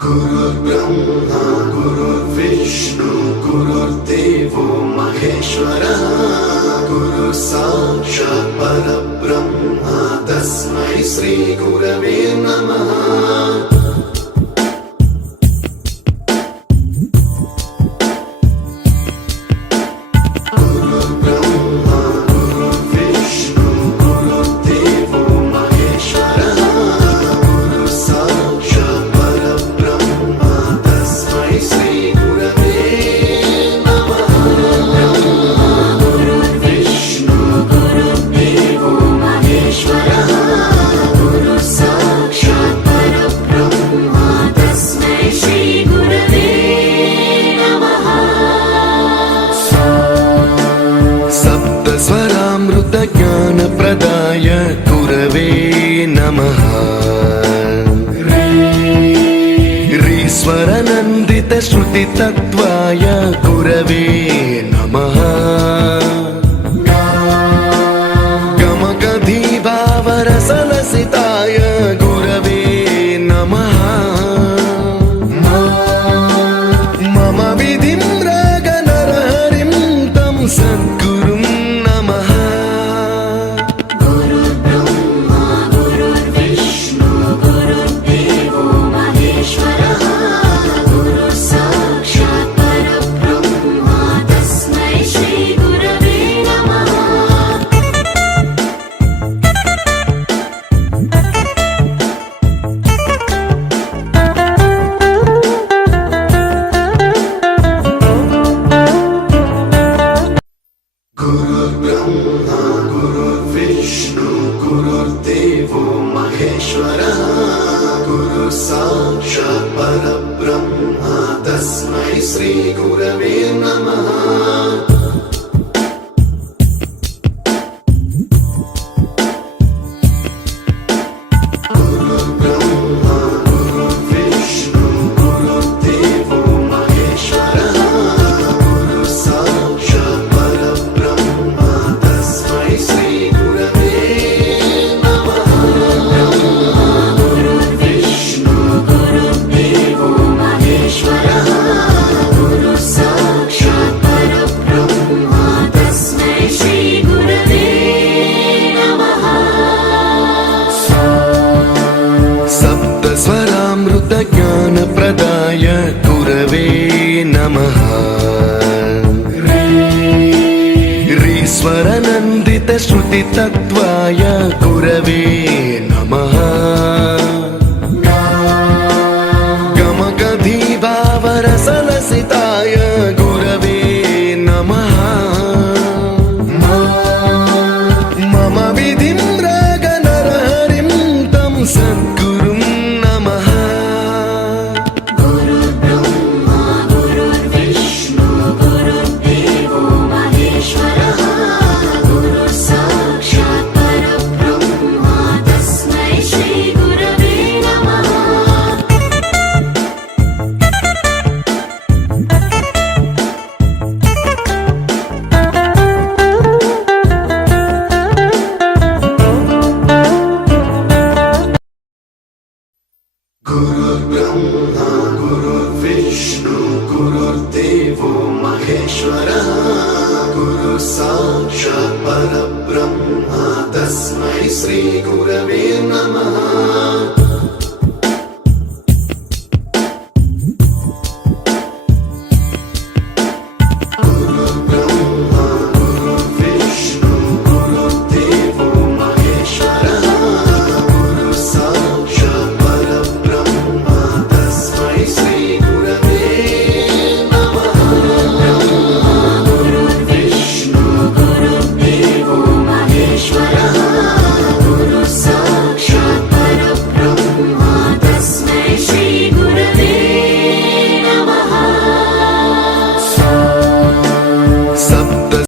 गुरुर्ब्रह्मा गुरुर्विष्णु गुरुर्देवो महेश्वरः गुरु साक्षात् परब्रह्म तस्मै श्री गुरवे नमः। ज्ञान प्रदाय गुरवे नमः। ईश्वर नंदित श्रुति तत्वाय गुरवे नमः। गमगधी भावरसलसिताय गुरवे नमः। मम विधिं रागनरहरिं तं सद्गुरुं नमः। गुरुर्ब्रह्मा गुरुर्विष्णु गुरुर्देवो महेश्वरः गुरु साक्षात् परब्रह्म तस्मै श्री गुरवे नमः। स्वरामृत ज्ञान प्रदाय गुरवे नमः। ईश्वर नंदित श्रुति तत्वाय गुरवे नमः। गमगधी भावरसलसिताय गुरवे नमः। मम विधिं रागनरहरिं तं सद्गुरुं गुरुर्ब्रह्मा गुरुर्विष्णु गुरुर्देवो महेश्वरः गुरु साक्षात् परब्रह्म तस्मै श्री गुरवे नमः।